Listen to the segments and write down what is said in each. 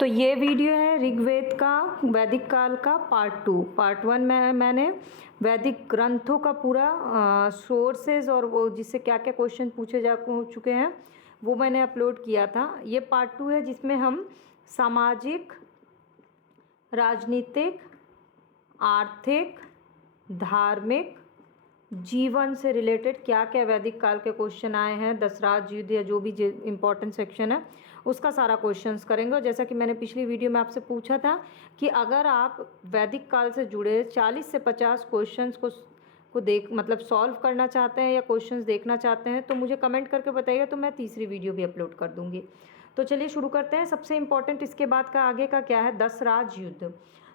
तो ये वीडियो है ऋग्वेद का वैदिक काल का पार्ट 1 में मैंने वैदिक ग्रंथों का पूरा सोर्सेज और वो जिससे क्या क्या क्वेश्चन पूछे जा चुके हैं वो मैंने अपलोड किया था। ये पार्ट 2 है जिसमें हम सामाजिक, राजनीतिक, आर्थिक, धार्मिक, जीवन से रिलेटेड क्या क्या वैदिक काल के क्वेश्चन आए हैं, दशराज युद्ध या जो भी इम्पोर्टेंट सेक्शन है उसका सारा क्वेश्चंस करेंगे। और जैसा कि मैंने पिछली वीडियो में आपसे पूछा था कि अगर आप वैदिक काल से जुड़े 40 से 50 क्वेश्चंस को मतलब सॉल्व करना चाहते हैं या क्वेश्चंस देखना चाहते हैं तो मुझे कमेंट करके बताइए, तो मैं तीसरी वीडियो भी अपलोड कर दूँगी। तो चलिए शुरू करते हैं। सबसे इम्पोर्टेंट इसके बाद का आगे का क्या है, दशराज युद्ध।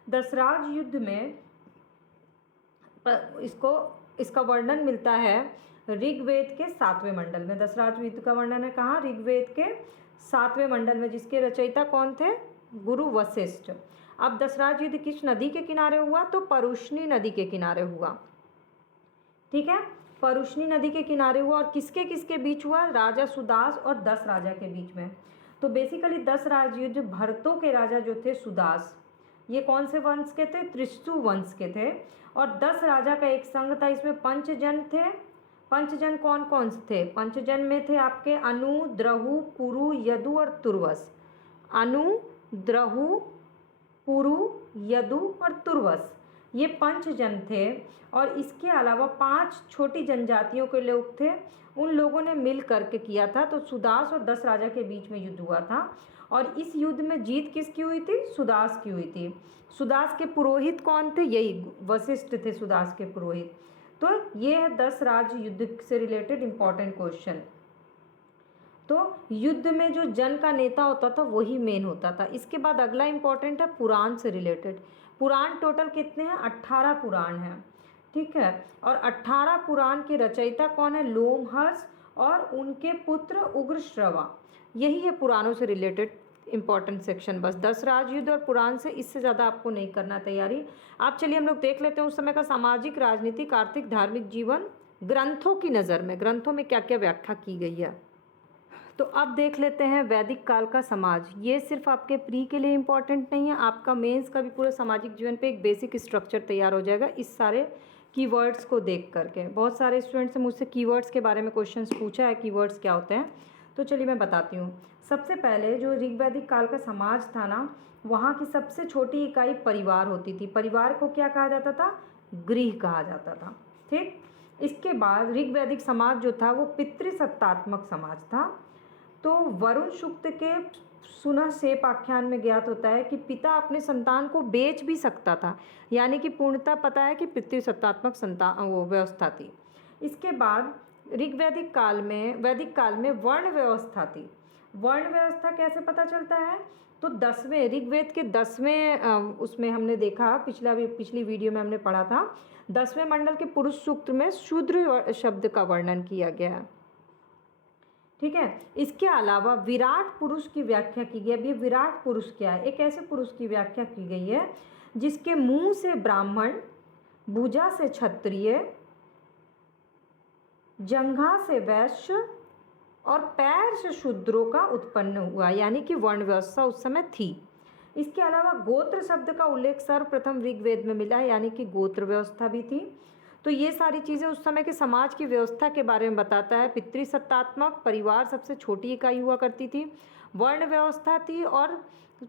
दशराज युद्ध में इसका वर्णन मिलता है ऋग्वेद के 7वें मंडल में। दशराज युद्ध का वर्णन है कहाँ, ऋग्वेद के 7वें मंडल में, जिसके रचयिता कौन थे, गुरु वशिष्ठ। अब दशराज युद्ध किस नदी के किनारे हुआ, तो परुष्णी नदी के किनारे हुआ। ठीक है, परुष्णी नदी के किनारे हुआ। और किसके किसके बीच हुआ, राजा सुदास और 10 राजा के बीच में। तो बेसिकली 10 राज युद्ध भरतों के राजा जो थे सुदास, ये कौन से वंश के थे, त्रिशु वंश के थे। और 10 राजा का एक संघ था, इसमें पंचजन थे। पंचजन कौन कौन से थे, पंचजन में थे आपके अनु, द्रहु, पुरु, यदु और तुर्वस। अनु, द्रहु, पुरु, यदु और तुर्वस, ये पंचजन थे। और इसके अलावा 5 छोटी जनजातियों के लोग थे, उन लोगों ने मिल करके किया था। तो सुदास और 10 राजा के बीच में युद्ध हुआ था। और इस युद्ध में जीत किसकी हुई थी, सुदास की हुई थी। सुदास के पुरोहित कौन थे, यही वशिष्ठ थे सुदास के पुरोहित। तो ये है 10 राज युद्ध से रिलेटेड इंपॉर्टेंट क्वेश्चन। तो युद्ध में जो जन का नेता होता था वही मेन होता था। इसके बाद अगला इंपॉर्टेंट है पुराण से रिलेटेड। पुराण टोटल कितने हैं, 18 पुराण हैं। ठीक है, और 18 पुराण के रचयिता कौन है, लोमहर्ष और उनके पुत्र उग्रश्रवा। यही है पुराणों से रिलेटेड इंपॉर्टेंट सेक्शन। बस 10 राजयुद्ध और पुराण से, इससे ज़्यादा आपको नहीं करना तैयारी। आप चलिए हम लोग देख लेते हैं उस समय का सामाजिक, राजनीतिक, आर्थिक, धार्मिक जीवन ग्रंथों की नज़र में, ग्रंथों में क्या क्या व्याख्या की गई है। तो अब देख लेते हैं वैदिक काल का समाज। ये सिर्फ आपके प्री के लिए इम्पॉर्टेंट नहीं है, आपका मेंस का भी पूरा सामाजिक जीवन पे एक बेसिक स्ट्रक्चर तैयार हो जाएगा इस सारे कीवर्ड्स को देख करके। बहुत सारे स्टूडेंट्स ने मुझसे कीवर्ड्स के बारे में क्वेश्चंस पूछा है, कीवर्ड्स क्या होते हैं। तो चलिए मैं बताती हूँ। सबसे पहले जो ऋग्वैदिक काल का समाज था ना, वहाँ की सबसे छोटी इकाई परिवार होती थी। परिवार को क्या कहा जाता था, गृह कहा जाता था। ठीक, इसके बाद ऋग्वैदिक समाज जो था वो पितृसत्तात्मक समाज था। तो वरुण सूक्त के सुनह सेप आख्यान में ज्ञात होता है कि पिता अपने संतान को बेच भी सकता था, यानी कि पूर्णतः पता है कि पितृसत्तात्मक संतान वो व्यवस्था थी। इसके बाद ऋग्वैदिक काल में, वैदिक काल में वर्ण व्यवस्था थी। वर्ण व्यवस्था कैसे पता चलता है, तो 10वें ऋग्वेद के 10वें उसमें हमने देखा, पिछली वीडियो में हमने पढ़ा था, 10वें मंडल के पुरुष सूक्त में शूद्र शब्द का वर्णन किया गया है। ठीक है, इसके अलावा विराट पुरुष की व्याख्या की गई है। ये विराट पुरुष क्या है, एक ऐसे पुरुष की व्याख्या की गई है जिसके मुंह से ब्राह्मण, भुजा से क्षत्रिय, जंघा से वैश्य और पैर से शूद्रों का उत्पन्न हुआ, यानी कि वर्ण व्यवस्था उस समय थी। इसके अलावा गोत्र शब्द का उल्लेख सर्वप्रथम ऋग्वेद में मिला है, यानी कि गोत्र व्यवस्था भी थी। तो ये सारी चीज़ें उस समय के समाज की व्यवस्था के बारे में बताता है। पितृसत्तात्मक परिवार सबसे छोटी इकाई हुआ करती थी, वर्ण व्यवस्था थी, और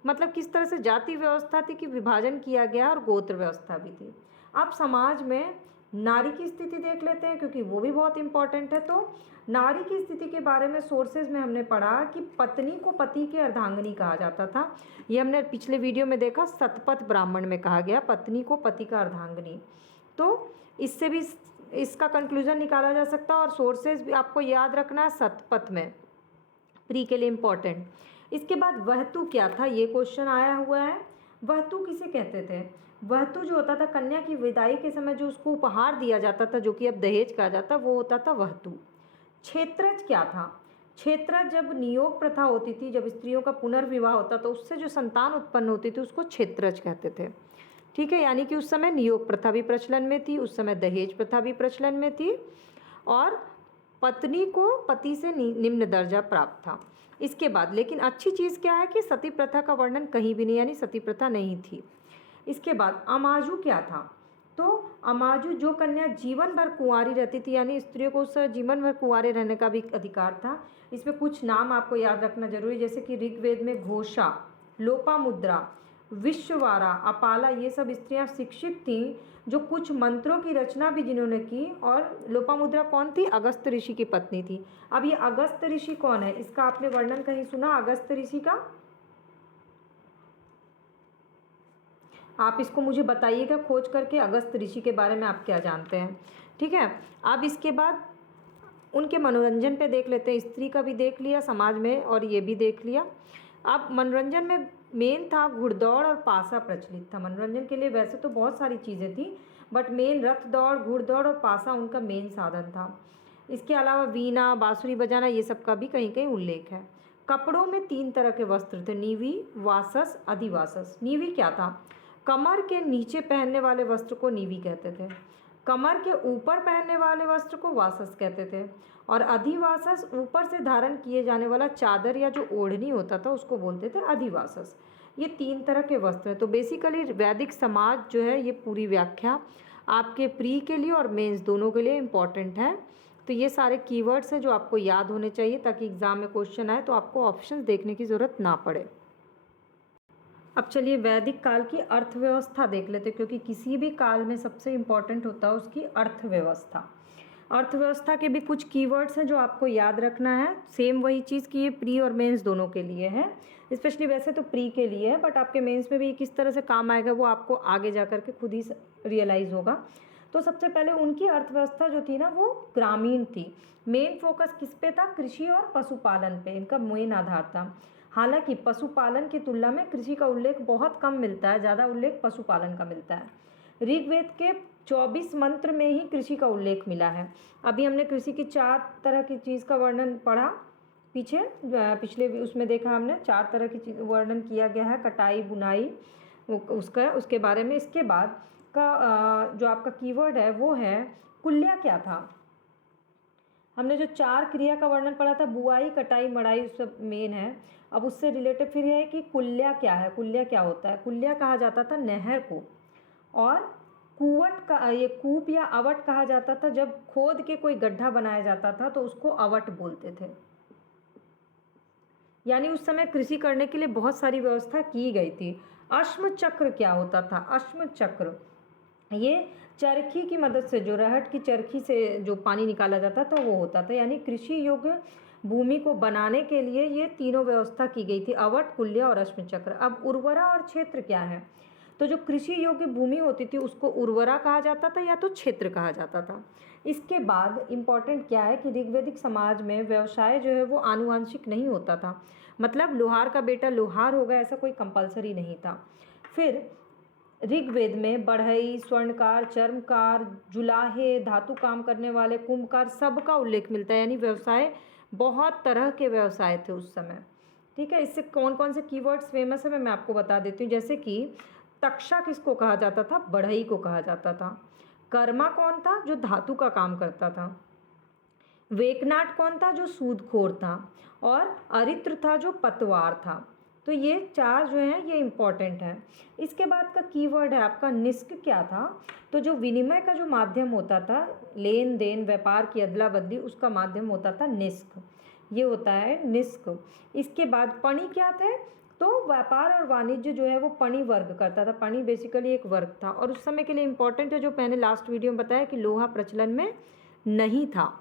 मतलब किस तरह से जाति व्यवस्था थी कि विभाजन किया गया, और गोत्र व्यवस्था भी थी। अब समाज में नारी की स्थिति देख लेते हैं, क्योंकि वो भी बहुत इंपॉर्टेंट है। तो नारी की स्थिति के बारे में सोर्सेज में हमने पढ़ा कि पत्नी को पति की अर्धांगिनी कहा जाता था। ये हमने पिछले वीडियो में देखा, शतपथ ब्राह्मण में कहा गया पत्नी को पति का अर्धांगिनी। तो इससे भी इसका कंक्लूजन निकाला जा सकता है। और सोर्सेज भी आपको याद रखना है शतपथ में, प्री के लिए इम्पॉर्टेंट। इसके बाद वहतु क्या था, ये क्वेश्चन आया हुआ है। वहतु किसे कहते थे, वहतु जो होता था कन्या की विदाई के समय जो उसको उपहार दिया जाता था, जो कि अब दहेज कहा जाता, वो होता था वहतु। क्षेत्रज क्या था, क्षेत्रज जब नियोग प्रथा होती थी, जब स्त्रियों का पुनर्विवाह होता तो उससे जो संतान उत्पन्न होती थी उसको क्षेत्रज कहते थे। ठीक है, यानी कि उस समय नियोग प्रथा भी प्रचलन में थी, उस समय दहेज प्रथा भी प्रचलन में थी, और पत्नी को पति से निम्न दर्जा प्राप्त था। इसके बाद लेकिन अच्छी चीज़ क्या है कि सती प्रथा का वर्णन कहीं भी नहीं, यानी सती प्रथा नहीं थी। इसके बाद अमाजू क्या था? तो अमाजू जो कन्या जीवन भर कुंवारी रहती थी, यानी स्त्रियों को उस जीवन भर कुंवारे रहने का भी अधिकार था। इसमें कुछ नाम आपको याद रखना जरूरी, जैसे कि ऋग्वेद में घोषा, लोपामुद्रा, विश्ववारा, अपाला, ये सब स्त्रियां शिक्षित थीं जो कुछ मंत्रों की रचना भी जिन्होंने की। और लोपामुद्रा कौन थी? अगस्त ऋषि की पत्नी थी। अब ये अगस्त ऋषि कौन है? इसका आपने वर्णन कहीं सुना अगस्त ऋषि का? आप इसको मुझे बताइएगा खोज करके, अगस्त ऋषि के बारे में आप क्या जानते हैं। ठीक है, अब इसके बाद उनके मनोरंजन पे देख लेते हैं। स्त्री का भी देख लिया समाज में और ये भी देख लिया। अब मनोरंजन में मेन था घुड़दौड़ और पासा प्रचलित था। मनोरंजन के लिए वैसे तो बहुत सारी चीज़ें थी, बट मेन रथ दौड़, घुड़दौड़ और पासा उनका मेन साधन था। इसके अलावा वीणा, बांसुरी बजाना, ये सब का भी कहीं कहीं उल्लेख है। कपड़ों में 3 तरह के वस्त्र थे, नीवी, वासस, अधिवासस। नीवी क्या था? कमर के नीचे पहनने वाले वस्त्र को नीवी कहते थे, कमर के ऊपर पहनने वाले वस्त्र को वासस कहते थे, और अधिवासस ऊपर से धारण किए जाने वाला चादर या जो ओढ़नी होता था उसको बोलते थे अधिवासस। ये 3 तरह के वस्त्र हैं। तो बेसिकली वैदिक समाज जो है, ये पूरी व्याख्या आपके प्री के लिए और मेंस दोनों के लिए इम्पॉर्टेंट है। तो ये सारे कीवर्ड्स हैं जो आपको याद होने चाहिए ताकि एग्ज़ाम में क्वेश्चन आए तो आपको ऑप्शंस देखने की ज़रूरत ना पड़े। अब चलिए वैदिक काल की अर्थव्यवस्था देख लेते हैं, क्योंकि किसी भी काल में सबसे इम्पॉर्टेंट होता है उसकी अर्थव्यवस्था। अर्थव्यवस्था के भी कुछ कीवर्ड्स हैं जो आपको याद रखना है। सेम वही चीज़ कि ये प्री और मेंस दोनों के लिए है, स्पेशली वैसे तो प्री के लिए है, बट आपके मेंस में भी किस तरह से काम आएगा वो आपको आगे जा कर के खुद ही रियलाइज़ होगा। तो सबसे पहले उनकी अर्थव्यवस्था जो थी ना वो ग्रामीण थी। मेन फोकस किस पे था? कृषि और पशुपालन पे इनका मेन आधार था। हालांकि पशुपालन की तुलना में कृषि का उल्लेख बहुत कम मिलता है, ज़्यादा उल्लेख पशुपालन का मिलता है। ऋग्वेद के 24 मंत्र में ही कृषि का उल्लेख मिला है। अभी हमने कृषि की 4 तरह की चीज़ का वर्णन पढ़ा, पिछले उसमें देखा हमने 4 तरह की चीज़ वर्णन किया गया है, कटाई, बुनाई, उसके बारे में। इसके बाद का जो आपका कीवर्ड है वो है कुल्या क्या था? हमने जो 4 क्रिया का वर्णन पढ़ा था, बुआई, कटाई, मड़ाई, सब मेन है। अब उससे रिलेटेड फिर है कि कुल्या क्या है? कुल्या क्या होता है? कुल्या कहा जाता था नहर को, और कुवट का ये कूप या अवट कहा जाता था जब खोद के कोई गड्ढा बनाया जाता था तो उसको अवट बोलते थे। यानी उस समय कृषि करने के लिए बहुत सारी व्यवस्था की गई थी। अश्म चक्र क्या होता था? अश्म चक्र ये चरखी की मदद से, जो रहट की चरखी से जो पानी निकाला जाता था वो होता था। यानी कृषि योग्य भूमि को बनाने के लिए ये तीनों व्यवस्था की गई थी, अवट, कुल्या और अश्म चक्र। अब उर्वरा और क्षेत्र क्या है? तो जो कृषि योग्य भूमि होती थी उसको उर्वरा कहा जाता था या तो क्षेत्र कहा जाता था। इसके बाद इम्पॉर्टेंट क्या है कि ऋग्वैदिक समाज में व्यवसाय जो है वो आनुवांशिक नहीं होता था, मतलब लोहार का बेटा लोहार होगा ऐसा कोई कंपलसरी नहीं था। फिर ऋग्वेद में बढ़ई, स्वर्णकार, चर्मकार, जुलाहे, धातु काम करने वाले, कुंभकार, सबका उल्लेख मिलता है। यानी व्यवसाय, बहुत तरह के व्यवसाय थे उस समय। ठीक है, इससे कौन कौन से कीवर्ड्स फेमस है मैं आपको बता देती हूँ। जैसे कि तक्षा किसको कहा जाता था? बढ़ई को कहा जाता था। कर्मा कौन था? जो धातु का काम करता था। वेकनाट कौन था? जो सूदखोर था। और अरित्र था जो पतवार था। तो ये 4 जो हैं ये इम्पॉर्टेंट है। इसके बाद का कीवर्ड है आपका निष्क क्या था? तो जो विनिमय का जो माध्यम होता था, लेन देन, व्यापार की अदला बदली, उसका माध्यम होता था निष्क, ये होता है निष्क। इसके बाद पणि क्या थे? तो व्यापार और वाणिज्य जो है वो पणि वर्ग करता था। पणि बेसिकली एक वर्ग था और उस समय के लिए इम्पॉर्टेंट है, जो मैंने लास्ट वीडियो में बताया कि लोहा प्रचलन में नहीं था।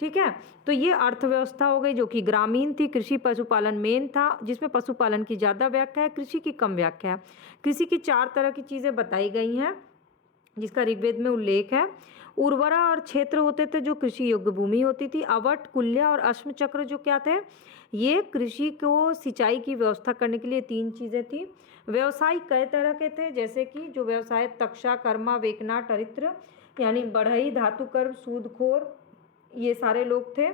ठीक है, तो ये अर्थव्यवस्था हो गई जो कि ग्रामीण थी। कृषि पशुपालन मेन था, जिसमें पशुपालन की ज़्यादा व्याख्या है, कृषि की कम व्याख्या है। कृषि की 4 तरह की चीज़ें बताई गई हैं जिसका ऋग्वेद में उल्लेख है। उर्वरा और क्षेत्र होते थे जो कृषि योग्य भूमि होती थी। अवट, कुल्या और अश्म चक्र जो क्या थे? ये कृषि को सिंचाई की व्यवस्था करने के लिए 3 चीज़ें थी। व्यवसाय कई तरह के थे, जैसे कि जो व्यवसाय तक्षा, कर्मा, वेकनाट, अरित्र, यानी बढ़ई, धातुकर्म, सूदखोर, ये सारे लोग थे।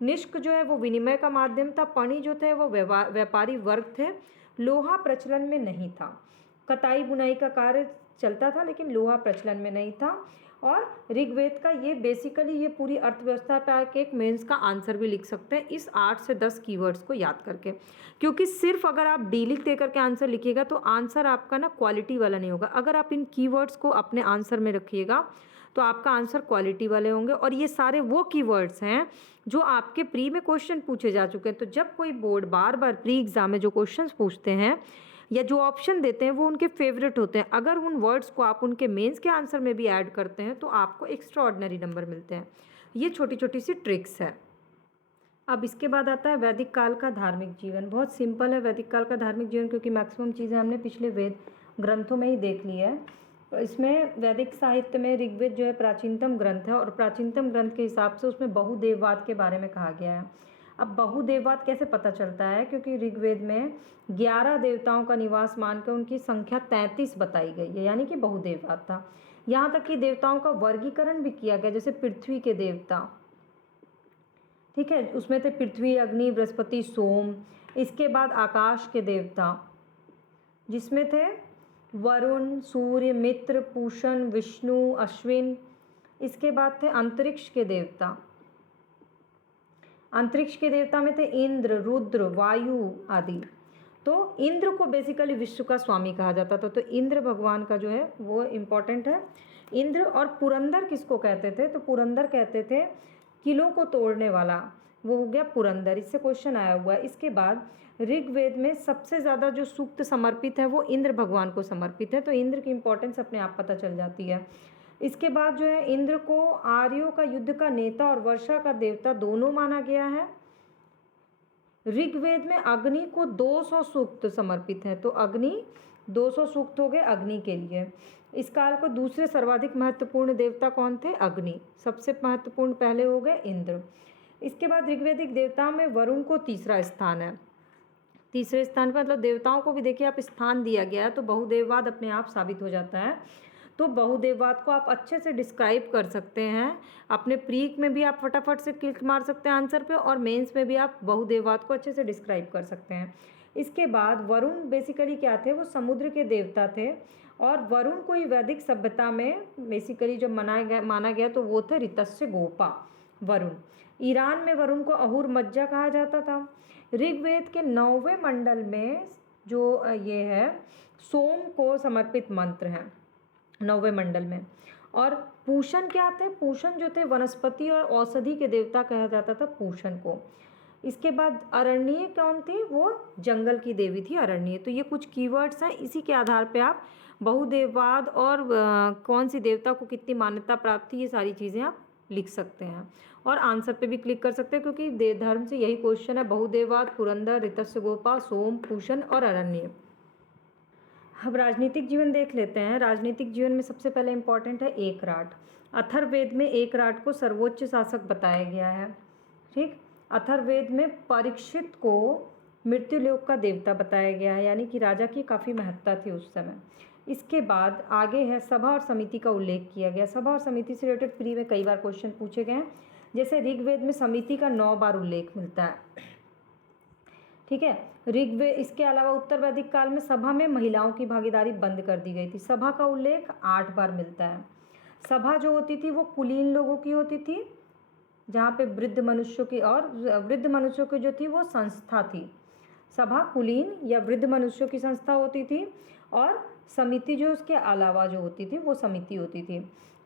निष्क जो है वो विनिमय का माध्यम था। पणि जो थे वो व्यापारी वर्ग थे। लोहा प्रचलन में नहीं था। कताई बुनाई का कार्य चलता था लेकिन लोहा प्रचलन में नहीं था। और ऋग्वेद का ये बेसिकली ये पूरी अर्थव्यवस्था पे आके एक मेंस का आंसर भी लिख सकते हैं इस 8 से 10 कीवर्ड्स को याद करके, क्योंकि सिर्फ अगर आप डीलिंग दे करके आंसर लिखिएगा तो आंसर आपका ना क्वालिटी वाला नहीं होगा। अगर आप इन कीवर्ड्स को अपने आंसर में रखिएगा तो आपका आंसर क्वालिटी वाले होंगे। और ये सारे वो कीवर्ड्स हैं जो आपके प्री में क्वेश्चन पूछे जा चुके हैं। तो जब कोई बोर्ड बार बार प्री एग्जाम में जो क्वेश्चंस पूछते हैं या जो ऑप्शन देते हैं वो उनके फेवरेट होते हैं, अगर उन वर्ड्स को आप उनके मेंस के आंसर में भी ऐड करते हैं तो आपको एक्स्ट्रा ऑर्डिनरी नंबर मिलते हैं। ये छोटी छोटी सी ट्रिक्स है। अब इसके बाद आता है वैदिक काल का धार्मिक जीवन। बहुत सिंपल है वैदिक काल का धार्मिक जीवन, क्योंकि मैक्सिमम चीज़ें हमने पिछले वेद ग्रंथों में ही देख ली है। तो इसमें वैदिक साहित्य में ऋग्वेद जो है प्राचीनतम ग्रंथ है, और प्राचीनतम ग्रंथ के हिसाब से उसमें बहुदेववाद के बारे में कहा गया है। अब बहुदेववाद कैसे पता चलता है, क्योंकि ऋग्वेद में 11 देवताओं का निवास मानकर उनकी संख्या 33 बताई गई है, यानी कि बहुदेववाद था। यहाँ तक कि देवताओं का वर्गीकरण भी किया गया, जैसे पृथ्वी के देवता, ठीक है, उसमें थे पृथ्वी, अग्नि, बृहस्पति, सोम। इसके बाद आकाश के देवता जिसमें थे वरुण, सूर्य, मित्र, पूषण, विष्णु, अश्विन। इसके बाद थे अंतरिक्ष के देवता। अंतरिक्ष के देवता में थे इंद्र, रुद्र, वायु आदि। तो इंद्र को बेसिकली विश्व का स्वामी कहा जाता था, तो इंद्र भगवान का जो है वो इम्पॉर्टेंट है। इंद्र। और पुरंदर किसको कहते थे, तो पुरंदर कहते थे किलों को तोड़ने वाला, वो हो गया पुरंदर। इससे क्वेश्चन आया हुआ है। इसके बाद ऋग्वेद में सबसे ज़्यादा जो सूक्त समर्पित है वो इंद्र भगवान को समर्पित है, तो इंद्र की इम्पोर्टेंस अपने आप पता चल जाती है। इसके बाद जो है इंद्र को आर्यों का युद्ध का नेता और वर्षा का देवता दोनों माना गया है। ऋग्वेद में अग्नि को 200 सूक्त समर्पित हैं, तो अग्नि 200 सूक्त हो गए अग्नि के लिए। इस काल को दूसरे सर्वाधिक महत्वपूर्ण देवता कौन थे, अग्नि। सबसे महत्वपूर्ण पहले हो गए इंद्र। इसके बाद ऋग्वेदिक देवताओं में वरुण को तीसरा स्थान है। तीसरे स्थान पर मतलब देवताओं को भी देखिए आप स्थान दिया गया है, तो बहुदेववाद अपने आप साबित हो जाता है। तो बहुदेववाद को आप अच्छे से डिस्क्राइब कर सकते हैं। अपने प्रीक में भी आप फटाफट से क्लिक मार सकते हैं आंसर पे, और मेंस में भी आप बहुदेववाद को अच्छे से डिस्क्राइब कर सकते हैं। इसके बाद वरुण बेसिकली क्या थे, वो समुद्र के देवता थे, और वरुण को ही वैदिक सभ्यता में बेसिकली जब माना गया तो वो थे ऋतस्य गोपा वरुण। ईरान में वरुण को अहुर मज्जा कहा जाता था। ऋग्वेद के 9वें मंडल में जो ये है सोम को समर्पित मंत्र हैं 9वें मंडल में। और पूषण क्या थे, पूषण जो थे वनस्पति और औषधि के देवता कहा जाता था पूषण को। इसके बाद अरण्य कौन थी, वो जंगल की देवी थी अरण्य। तो ये कुछ कीवर्ड्स हैं, इसी के आधार पे आप बहुदेववाद और कौन सी देवता को कितनी मान्यता प्राप्त थी ये सारी चीज़ें आप लिख सकते हैं, और आंसर पे भी क्लिक कर सकते हैं, क्योंकि देव धर्म से यही क्वेश्चन है। बहुदेववाद, पुरंदर, ऋतस्य गोपा, सोम, पूषण और अरण्य। अब राजनीतिक जीवन देख लेते हैं। राजनीतिक जीवन में सबसे पहले इंपॉर्टेंट है एकराट। अथर्ववेद में एकराट को सर्वोच्च शासक बताया गया है, ठीक। अथर्ववेद में परीक्षित को मृत्युलोक का देवता बताया गया है, यानी कि राजा की काफ़ी महत्ता थी उस समय। इसके बाद आगे है सभा और समिति का उल्लेख किया गया। सभा और समिति से रिलेटेड प्री में कई बार क्वेश्चन पूछे गए हैं, जैसे ऋग्वेद में समिति का 9 बार उल्लेख मिलता है, ठीक है। ऋग्वेद, इसके अलावा उत्तर वैदिक काल में सभा में महिलाओं की भागीदारी बंद कर दी गई थी। सभा का उल्लेख 8 बार मिलता है। सभा जो होती थी वो कुलीन लोगों की होती थी, जहाँ पे वृद्ध मनुष्यों की, और वृद्ध मनुष्यों की जो थी वो संस्था थी। सभा कुलीन या वृद्ध मनुष्यों की संस्था होती थी, और समिति जो उसके अलावा जो होती थी वो समिति होती थी।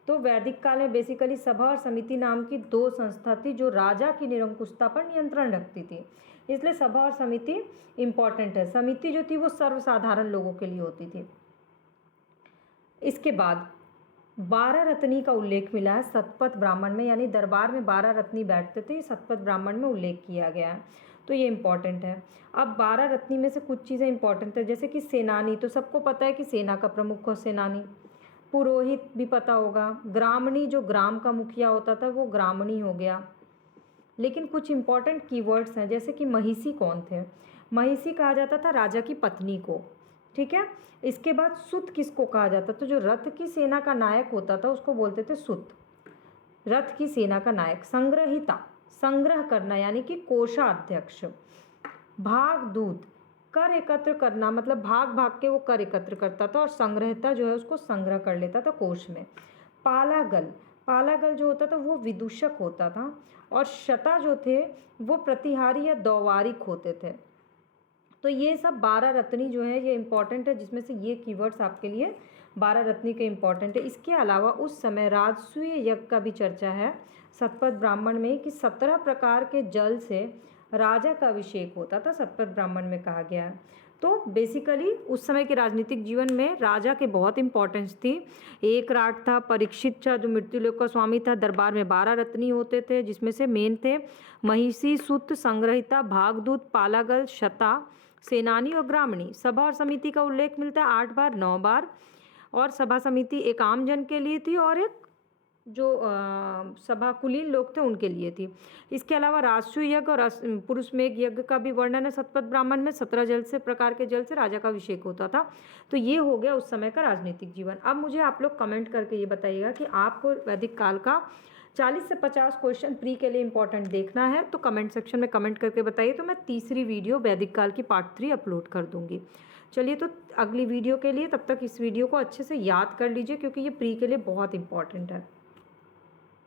तो वैदिक काल में बेसिकली सभा और समिति नाम की 2 संस्था थी जो राजा की निरंकुशता पर नियंत्रण रखती थी, इसलिए सभा और समिति इम्पॉर्टेंट है। समिति जो थी वो सर्वसाधारण लोगों के लिए होती थी। इसके बाद 12 रत्नी का उल्लेख मिला है सतपथ ब्राह्मण में, यानी दरबार में 12 रत्नी बैठते थे, सतपथ ब्राह्मण में उल्लेख किया गया है, तो ये इम्पॉर्टेंट है। अब 12 रत्नी में से कुछ चीज़ें इंपॉर्टेंट है, जैसे कि सेनानी, तो सबको पता है कि सेना का प्रमुख हो सेनानी। पुरोहित भी पता होगा। ग्रामणी, जो ग्राम का मुखिया होता था वो ग्रामणी हो गया। लेकिन कुछ इंपॉर्टेंट कीवर्ड्स हैं, जैसे कि महिषी कौन थे, महिषी कहा जाता था राजा की पत्नी को, ठीक है। इसके बाद सुत किसको कहा जाता, तो जो रथ की सेना का नायक होता था उसको बोलते थे सुत, रथ की सेना का नायक। संग्रहिता, संग्रह करना यानी कि कोषाध्यक्ष। भागदूत, कर एकत्र करना, मतलब भाग भाग के वो कर एकत्र करता था, और संग्रहिता जो है उसको संग्रह कर लेता था कोष में। पालागल जो होता था वो विदूषक होता था, और शता जो थे वो प्रतिहारी या दौवारिक होते थे। तो ये सब 12 रत्नी जो है ये इंपॉर्टेंट है, जिसमें से ये कीवर्ड्स आपके लिए 12 रत्नी के इंपॉर्टेंट है। इसके अलावा उस समय राजसूय यज्ञ का भी चर्चा है सतपथ ब्राह्मण में, कि 17 प्रकार के जल से राजा का अभिषेक होता था, सतपथ ब्राह्मण में कहा गया है। तो बेसिकली उस समय के राजनीतिक जीवन में राजा के बहुत इंपॉर्टेंस थी। एक राट था, परीक्षित था जो मृत्युलोक का स्वामी था, दरबार में 12 रत्नी होते थे जिसमें से मेन थे महिषी, सुत, संग्रहिता, भागदूत, पालागल, शता, सेनानी और ग्रामणी। सभा और समिति का उल्लेख मिलता है 8 बार 9 बार, और सभा समिति एक आम जन के लिए थी और एक जो सभा कुलीन लोग थे उनके लिए थी। इसके अलावा राजसूय यज्ञ और पुरुष मेघ यज्ञ का भी वर्णन है सतपथ ब्राह्मण में। 17 जल से प्रकार के जल से राजा का अभिषेक होता था। तो ये हो गया उस समय का राजनीतिक जीवन। अब मुझे आप लोग कमेंट करके ये बताइएगा कि आपको वैदिक काल का 40 से 50 क्वेश्चन प्री के लिए इंपॉर्टेंट देखना है, तो कमेंट सेक्शन में कमेंट करके बताइए, तो मैं तीसरी वीडियो वैदिक काल की पार्ट 3 अपलोड कर दूंगी। चलिए, तो अगली वीडियो के लिए तब तक इस वीडियो को अच्छे से याद कर लीजिए, क्योंकि ये प्री के लिए बहुत इंपॉर्टेंट है।